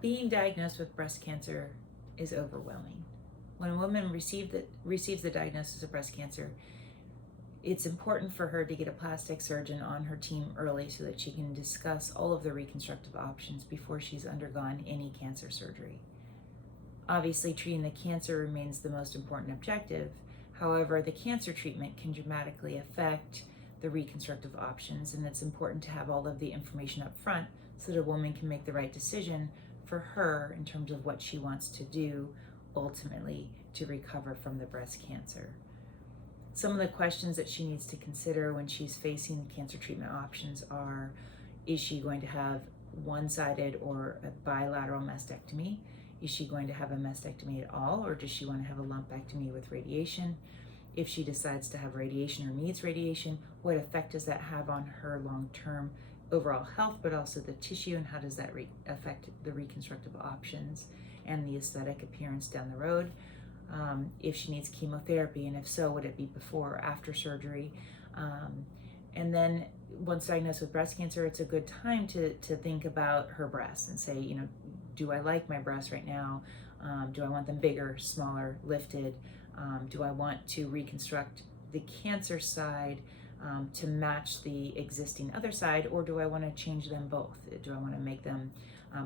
Being diagnosed with breast cancer is overwhelming. When a woman receives the diagnosis of breast cancer, it's important for her to get a plastic surgeon on her team early so that she can discuss all of the reconstructive options before she's undergone any cancer surgery. Obviously, treating the cancer remains the most important objective. However, the cancer treatment can dramatically affect the reconstructive options, and it's important to have all of the information up front so that a woman can make the right decision for her in terms of what she wants to do ultimately to recover from the breast cancer. Some of the questions that she needs to consider when she's facing cancer treatment options are, is she going to have one-sided or a bilateral mastectomy? Is she going to have a mastectomy at all, or does she want to have a lumpectomy with radiation? If she decides to have radiation or needs radiation, what effect does that have on her long-term overall health, but also the tissue, and how does that affect the reconstructive options and the aesthetic appearance down the road? If she needs chemotherapy, and if so, would it be before or after surgery? And then once diagnosed with breast cancer, it's a good time to think about her breasts and say, do I like my breasts right now? Do I want them bigger, smaller, lifted? Do I want to reconstruct the cancer side to match the existing other side, or do I want to change them both? Do I want to make them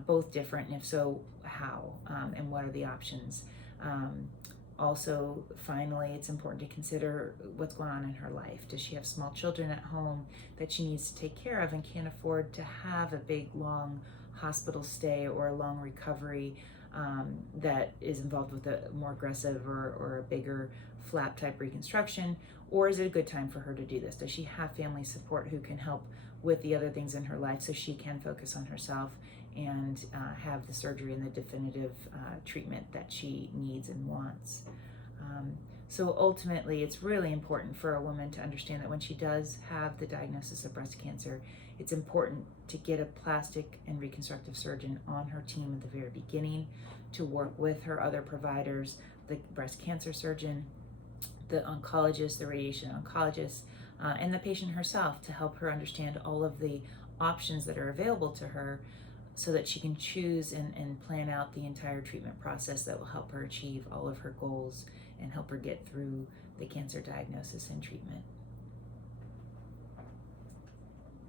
both different? And if so, how? And what are the options? Also, finally, it's important to consider what's going on in her life. Does she have small children at home that she needs to take care of and can't afford to have a big, long hospital stay or a long recovery that is involved with a more aggressive or a bigger flap type reconstruction? Or is it a good time for her to do this? Does she have family support who can help with the other things in her life so she can focus on herself and have the surgery and the definitive treatment that she needs and wants? So ultimately, it's really important for a woman to understand that when she does have the diagnosis of breast cancer, it's important to get a plastic and reconstructive surgeon on her team at the very beginning to work with her other providers, the breast cancer surgeon, the oncologist, the radiation oncologist, and the patient herself, to help her understand all of the options that are available to her so that she can choose and plan out the entire treatment process that will help her achieve all of her goals and help her get through the cancer diagnosis and treatment.